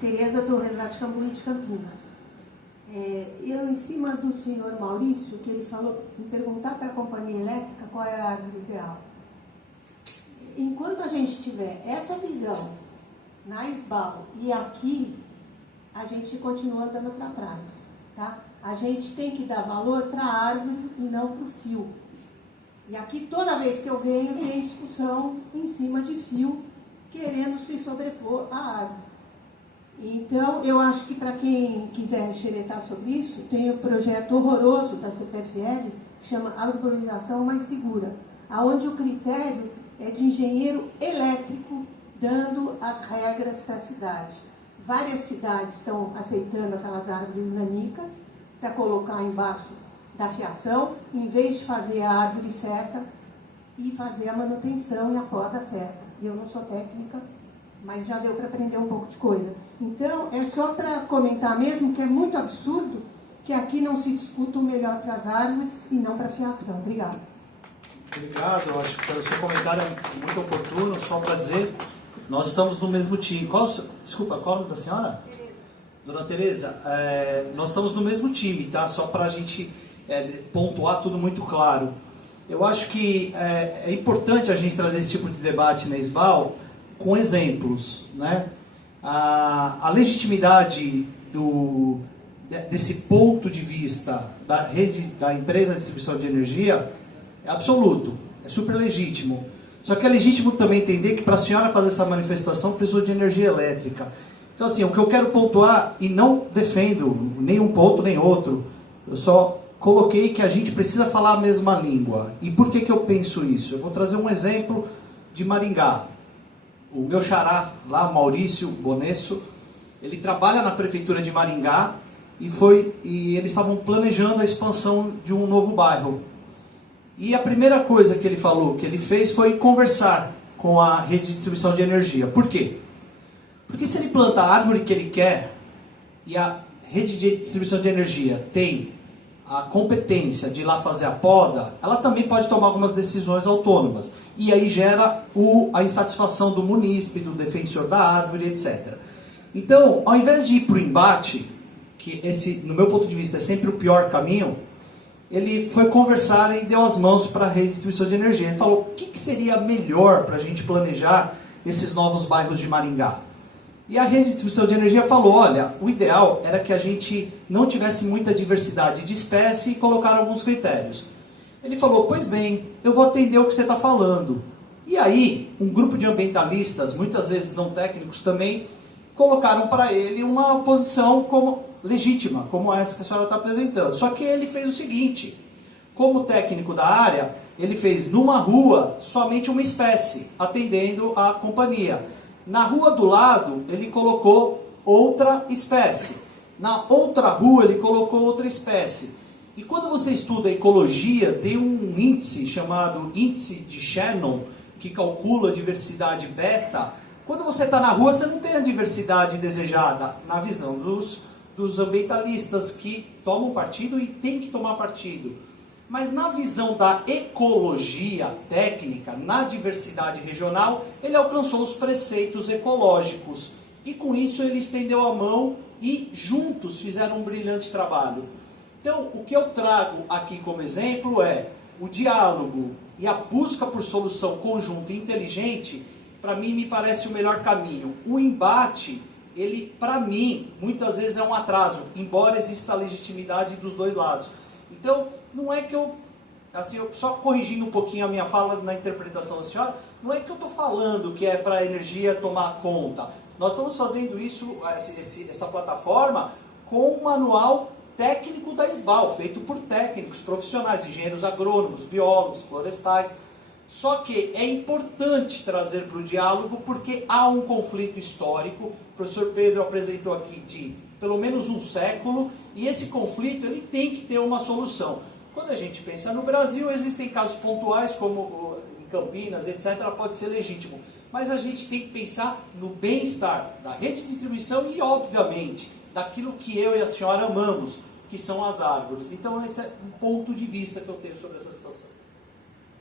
Tereza do Resgate Cambuí de Campinas. Eu, em cima do senhor Maurício, que ele falou, me perguntar para a companhia elétrica qual é a árvore ideal. Enquanto a gente tiver essa visão na SBAL e aqui, a gente continua andando para trás. Tá? A gente tem que dar valor para a árvore e não para o fio. E aqui, toda vez que eu venho, tem discussão em cima de fio, querendo se sobrepor à árvore. Então, eu acho que para quem quiser xeretar sobre isso, tem um projeto horroroso da CPFL, que chama Arborização Mais Segura, onde o critério é de engenheiro elétrico dando as regras para a cidade. Várias cidades estão aceitando aquelas árvores nanicas para colocar embaixo da fiação, em vez de fazer a árvore certa e fazer a manutenção e a poda certa. Eu não sou técnica, mas já deu para aprender um pouco de coisa. Então, é só para comentar mesmo que é muito absurdo que aqui não se discuta o melhor para as árvores e não para a fiação. Obrigada. Obrigado, eu acho que o seu comentário é muito oportuno. Só para dizer, nós estamos no mesmo time. Desculpa, qual é o nome da senhora? Dona Tereza, nós estamos no mesmo time, tá? Só para a gente pontuar tudo muito claro. Eu acho que é importante a gente trazer esse tipo de debate na SBAL com exemplos, né? A legitimidade desse ponto de vista da rede, da empresa de distribuição de energia é absoluto, é super legítimo. Só que é legítimo também entender que para a senhora fazer essa manifestação precisou de energia elétrica. Então, assim, o que eu quero pontuar, e não defendo nem um ponto nem outro, eu só coloquei que a gente precisa falar a mesma língua. E por que eu penso isso? Eu vou trazer um exemplo de Maringá. O meu xará lá, Maurício Bonesso, ele trabalha na prefeitura de Maringá e eles estavam planejando a expansão de um novo bairro. E a primeira coisa que ele falou, que ele fez, foi conversar com a rede de distribuição de energia. Por quê? Porque se ele planta a árvore que ele quer e a rede de distribuição de energia tem a competência de ir lá fazer a poda, ela também pode tomar algumas decisões autônomas. E aí gera a insatisfação do munícipe, do defensor da árvore, etc. Então, ao invés de ir para o embate, que esse, no meu ponto de vista, é sempre o pior caminho, ele foi conversar e deu as mãos para a rede de distribuição de energia. Ele falou, o que seria melhor para a gente planejar esses novos bairros de Maringá? E a rede de distribuição de energia falou, olha, o ideal era que a gente não tivesse muita diversidade de espécie e colocar alguns critérios. Ele falou, pois bem, eu vou atender o que você está falando. E aí, um grupo de ambientalistas, muitas vezes não técnicos também, colocaram para ele uma posição como legítima, como essa que a senhora está apresentando. Só que ele fez o seguinte, como técnico da área, ele fez numa rua somente uma espécie, atendendo a companhia. Na rua do lado, ele colocou outra espécie. Na outra rua, ele colocou outra espécie. E quando você estuda ecologia, tem um índice chamado índice de Shannon, que calcula a diversidade beta. Quando você está na rua, você não tem a diversidade desejada, na visão dos ambientalistas que tomam partido e tem que tomar partido. Mas na visão da ecologia técnica, na diversidade regional, ele alcançou os preceitos ecológicos. E com isso ele estendeu a mão e juntos fizeram um brilhante trabalho. Então, o que eu trago aqui como exemplo é o diálogo e a busca por solução conjunta e inteligente, para mim, me parece o melhor caminho. O embate, ele, para mim, muitas vezes é um atraso, embora exista a legitimidade dos dois lados. Então, não é que eu, assim, só corrigindo um pouquinho a minha fala na interpretação da senhora, não é que eu estou falando que é para a energia tomar conta. Nós estamos fazendo isso, essa plataforma, com um manual técnico da SBAL, feito por técnicos, profissionais, engenheiros agrônomos, biólogos, florestais. Só que é importante trazer para o diálogo porque há um conflito histórico, o professor Pedro apresentou aqui de pelo menos um século, e esse conflito ele tem que ter uma solução. Quando a gente pensa no Brasil, existem casos pontuais, como em Campinas, etc., pode ser legítimo. Mas a gente tem que pensar no bem-estar da rede de distribuição e, obviamente, daquilo que eu e a senhora amamos, que são as árvores. Então, esse é um ponto de vista que eu tenho sobre essa situação.